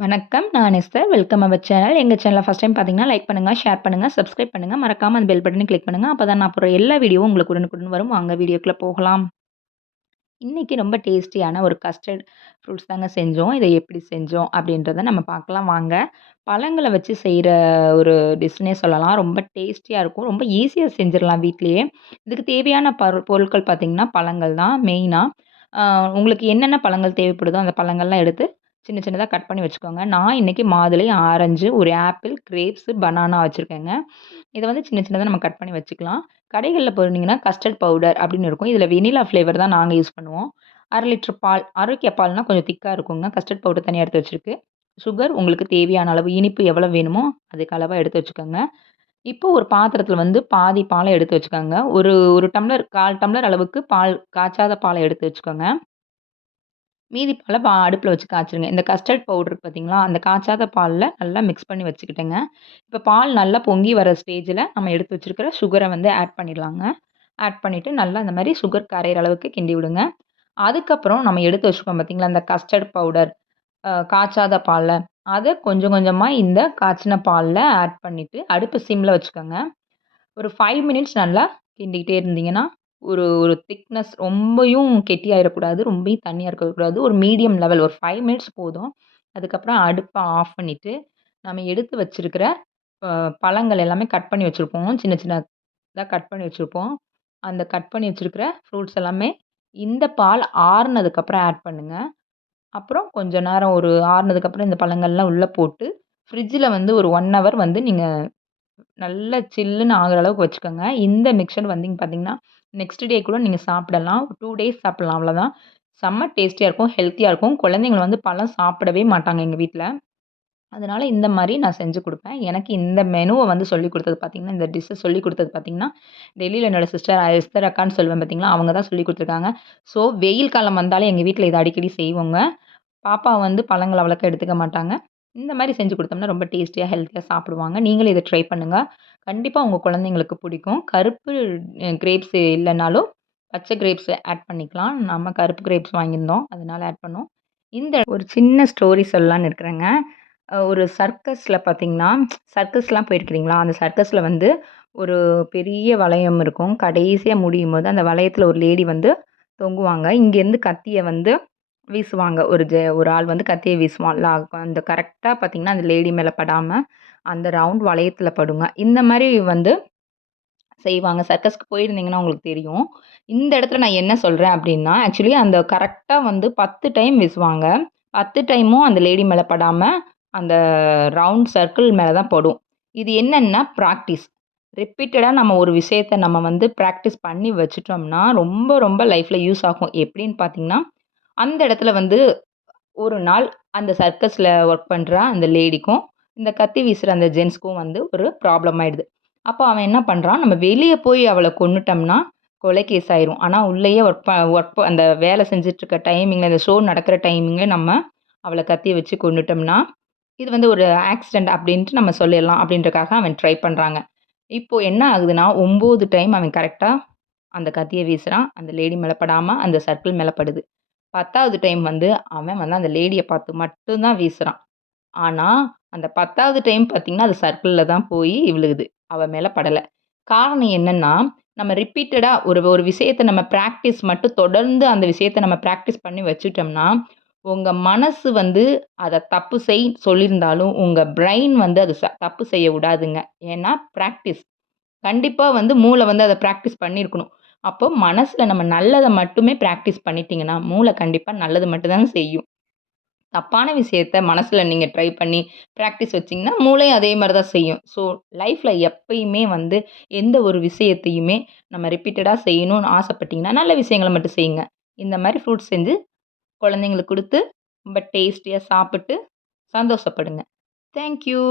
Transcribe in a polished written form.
வணக்கம். நான் Esther. Welcome our channel. எங்க சேனல ஃபர்ஸ்ட் டைம் பார்த்தீங்கன்னா, லைக் பண்ணுங்க, ஷேர் பண்ணுங்க, சப்ஸ்கிரைப் பண்ணுங்க. மறக்காம அந்த பெல் பட்டனையும் கிளிக் பண்ணுங்க. அப்பதான் நான் போடுற எல்லா வீடியோவும் உங்களுக்கு உடனுக்குடன் வரும். வாங்க வீடியோக்குள்ள போகலாம். இன்னைக்கு ரொம்ப டேஸ்டியான ஒரு கஸ்டர்ட் ஃப்ரூட்ஸ் தாங்க செஞ்சோம். இத எப்படி செஞ்சோம் அப்படின்றத நம்ம பார்க்கலாம் வாங்க. பழங்கள வச்சு செய்ற ஒரு டிஷ்னே சொல்லலாம். ரொம்ப டேஸ்டியா இருக்கும். ரொம்ப ஈஸியா செஞ்சிரலாம் வீட்லயே. இதுக்கு தேவையான பொருட்கள் பார்த்தீங்கன்னா, பழங்கள் தான் மெயினா. அ உங்களுக்கு என்னென்ன பழங்கள் தேவைப்படுதோ, அந்த பழங்கள்லாம் எடுத்து சின்ன சின்னதா கட் பண்ணி வச்சுக்கோங்க. நான் இன்னைக்கு மாதுளை, ஆரஞ்சு, ஒரு ஆப்பிள், கிரேப்ஸ், பனானா வச்சிருக்கேங்க. இத வந்து சின்ன சின்னதா நம்ம கட் பண்ணி வச்சுக்கலாம். கடைகள்ல போனீங்கன்னா, கஸ்டர்ட் பவுடர் அப்படின்னு இருக்கும். இதில வெண்ணிலா ஃப்ளேவர் தான் நாங்க யூஸ் பண்ணுவோம். 1/2 லிட்டர் பால். ஆரோக்கியா பால்னா கொஞ்சம் திக்கா இருக்குங்க. கஸ்டர்ட் பவுடர் தனியா எடுத்து வச்சிருக்கு. சுகர் உங்களுக்கு தேவையான அளவு இனிப்பு எவ்வளோ வேணுமோ, அதுக்கு அளவா எடுத்து வச்சுக்கோங்க. இப்போ ஒரு பாத்திரத்தில வந்து பாதி பால எடுத்து வச்சுக்கோங்க. ஒரு 1 டம்ளர் 1/4 டம்ளர் அளவுக்கு பால் காய்ச்சாத பால எடுத்து வச்சுக்கோங்க. மீதி பால அடுப்புல வச்சு காய்ச்சிருங்க. இந்த கஸ்டர்ட் பவுடர் இருக்கு பார்த்தீங்களா, அந்த காய்ச்சாத பால்ல நல்லா மிக்ஸ் பண்ணி வச்சுக்கிட்டேங்க. இப்ப பால் நல்லா பொங்கி வர ஸ்டேஜ்ல நம்ம எடுத்து வச்சிருக்கிற சுகர வந்து ஆட் பண்ணிடலாங்க. ஆட் பண்ணிட்டு நல்லா இந்த மாரி சுகர் கரையிற அளவுக்கு கிண்டி விடுங்க. அதுக்கப்புறம் நம்ம எடுத்து வச்சிருக்கோம் பார்த்தீங்களா, இந்த கஸ்டர்ட் பவுடர் காய்ச்சாத பால்ல, அத கொஞ்சம் கொஞ்சமா இந்த காய்ச்சின பால்ல ஆட் பண்ணிட்டு, அடுப்பு சிம்ல வச்சுக்கோங்க. ஒரு 5 மினிட்ஸ் நல்லா கிண்டிக்கிட்டே இருந்தீங்கன்னா, ஒரு ஒரு திக்னஸ் ரொம்பயும் கெட்டியாயிறக்கூடாது. ரொம்பயும் தண்ணியா இருக்கக்கூடாது. ஒரு மீடியம் லெவல் ஒரு 5 மினிட்ஸ் போதும். அதுக்கப்புறம் அடுப்ப ஆஃப் பண்ணிட்டு, நம்ம எடுத்து வச்சிருக்கிற அ பழங்கள் எல்லாமே கட் பண்ணி வச்சிருப்போம். சின்ன சின்னதா கட் பண்ணி வச்சிருப்போம். அந்த கட் பண்ணி வச்சிருக்கிற ஃப்ரூட்ஸ் எல்லாமே இந்த பால் ஆறுனதுக்கப்புறம் ஆட் பண்ணுங்க. அப்புறம் கொஞ்ச நேரம் ஒரு ஆறுனதுக்கப்புறம் இந்த பழங்கள்லாம் உள்ள போட்டு, ஃப்ரிட்ஜில வந்து ஒரு 1 ஹவர் வந்து நீங்க நல்லா சில்லுன்னு ஆகுற அளவுக்கு வச்சுக்கோங்க. இந்த மிக்ஸ்சர் வந்தீங்க பார்த்தீங்கன்னா, நெக்ஸ்ட் டே கூட நீங்க சாப்பிடலாம். 2 டேஸ் சாப்பிடலாம் அவ்வளோதான். செம்ம டேஸ்டியா இருக்கும். ஹெல்த்தியா இருக்கும். குழந்தைங்க வந்து பழம் சாப்பிடவே மாட்டாங்க எங்க வீட்ல. அதனால இந்த மாரி நான் செஞ்சு குடுப்பேன். எனக்கு இந்த மெனுவ வந்து சொல்லிக் குடுத்தது பார்த்தீங்கன்னா, இந்த டிஷ்ஷ சொல்லிக் குடுத்தது பார்த்தீங்கன்னா, டெல்லில என்னோட சிஸ்டர் எஸ்தர் அக்கான்னு சொல்லுவேன் பார்த்தீங்களா, அவங்க தான் சொல்லிக் குடுத்துருக்காங்க. ஸோ வெயில் காலம் வந்தாலே எங்க வீட்ல இத அடிக்கடி செய்வோங்க. பாப்பா வந்து பழங்கள் அவ்வளக்கா எடுத்துக்க மாட்டாங்க. இந்த மாரி செஞ்சு குடுத்தோம்னா ரொம்ப டேஸ்டியா, ஹெல்த்தியா சாப்பிடுவாங்க. நீங்களும் இத ட்ரை பண்ணுங்க. கண்டிப்பா உங்க குழந்தைங்களுக்கு பிடிக்கும். கருப்பு கிரேப்ஸ் இல்லனாலும், பச்சை கிரேப்ஸ் ஆட் பண்ணிக்கலாம். நம்ம கருப்பு கிரேப்ஸ் வாங்கியிருந்தோம். அதனால ஆட் பண்ணோம். இந்த ஒரு சின்ன ஸ்டோரி சொல்லலான்னு இருக்கிறேங்க. ஒரு சர்க்கஸ்ல பார்த்தீங்கன்னா, சர்க்கஸ்லாம் போயிருக்கிறீங்களா? அந்த சர்க்கஸ்ல வந்து ஒரு பெரிய வளையம் இருக்கும். கடைசியா முடியும்போது அந்த வளையத்துல ஒரு லேடி வந்து தொங்குவாங்க. இங்கேருந்து கத்திய வந்து வீசுவாங்க. ஒரு ஆள் வந்து கத்திய வீசுவான். அந்த கரெக்ட்டா பார்த்தீங்கன்னா, அந்த லேடி மேல படாம, அந்த ரவுண்ட் வளையத்துல படுங்க. இந்த மாரி வந்து செய்வாங்க. சர்க்கஸ்க்கு போயிருந்தீங்கன்னா உங்களுக்கு தெரியும். இந்த இடத்துல நான் என்ன சொல்றேன் அப்டின்னா, ஆக்சுவலி அந்த கரெக்ட்டா வந்து 10 டைம் வீசுவாங்க. 10 டைமும் அந்த லேடி மேல படாம, அந்த ரவுண்ட் சர்க்கிள் மேல தான் படும். இது என்னன்னா பிராக்டிஸ். ரிப்பீட்டடா நம்ம ஒரு விஷயத்த நம்ம வந்து பிராக்டிஸ் பண்ணி வச்சுட்டோம்னா, ரொம்ப ரொம்ப லைஃப்ல யூஸ் ஆகும். எப்டின்னு பார்த்தீங்கன்னா, அந்த இடத்துல வந்து ஒரு நாள் அந்த சர்க்கஸ்ல ஒர்க் பண்ற அந்த லேடிக்கும், இந்த கத்தி வீசுற அந்த ஜென்ட்ஸ்க்கும் வந்து ஒரு ப்ராப்ளம் ஆயிடுது. அப்போ அவன் என்ன பண்றான், நம்ம வெளிய போய் அவள கொன்னுட்டோம்னா, கொலை கேஸ் ஆயிரும். ஆனா உள்ளேயே அந்த வேலை செஞ்சுட்டு இருக்க டைமிங்ல, அந்த ஷோ நடக்கிற டைமிங்ல நம்ம அவள கத்திய வச்சு கொன்னுட்டோம்னா, இது வந்து ஒரு ஆக்சிடென்ட் அப்டின்ட்டு நம்ம சொல்லிடலாம் அப்டின்றக்காக அவன் ட்ரை பண்றாங்க. இப்போ என்ன ஆகுதுன்னா, 9 டைம் அவன் கரெக்ட்டா அந்த கத்திய வீசுறான். அந்த லேடி மேல படாம, அந்த சர்க்கிள் மேல படுது. 10வது டைம் வந்து அவன் வந்து அந்த லேடிய பார்த்து மட்டும் தான் வீசுறான். ஆனா, அந்த 10வது டைம் பார்த்தீங்கன்னா, அது சர்க்கிள்ல தான் போய் விழுகுது. அவ மேல படல. காரணம் என்னன்னா, நம்ம ரிப்பீட்டடா ஒரு ஒரு விஷயத்த நம்ம பிராக்டிஸ் மட்டும் தொடர்ந்து அந்த விஷயத்த நம்ம பிராக்டிஸ் பண்ணி வச்சுட்டோம்னா, உங்க மனசு வந்து அத தப்பு சொல்லியிருந்தாலும், உங்க பிரெயின் வந்து அது தப்பு செய்ய விடாதுங்க. ஏன்னா பிராக்டிஸ். கண்டிப்பா வந்து மூளை வந்து அத பிராக்டிஸ் பண்ணியிருக்கணும். அப்போ மனசுல நம்ம நல்லத மட்டுமே பிராக்டிஸ் பண்ணிட்டீங்கன்னா, மூளை கண்டிப்பா நல்லது மட்டும் தாங்க செய்யும். தப்பான விஷயத்த மனசுல நீங்க ட்ரை பண்ணி பிராக்டிஸ் வச்சீங்கன்னா, மூளையும் அதே மாரி தான் செய்யும். ஸோ லைஃப்ல எப்பயுமே வந்து எந்த ஒரு விஷயத்தையுமே நம்ம ரிப்பீட்டடா செய்யணும்னு ஆசைப்பட்டீங்கன்னா, நல்ல விஷயங்கள மட்டும் செய்யுங்க. இந்த மாரி ஃப்ரூட்ஸ் செஞ்சு குழந்தைங்களுக்கு குடுத்து, ரொம்ப டேஸ்டியா சாப்பிட்டு சந்தோஷப்படுங்க. Thank you.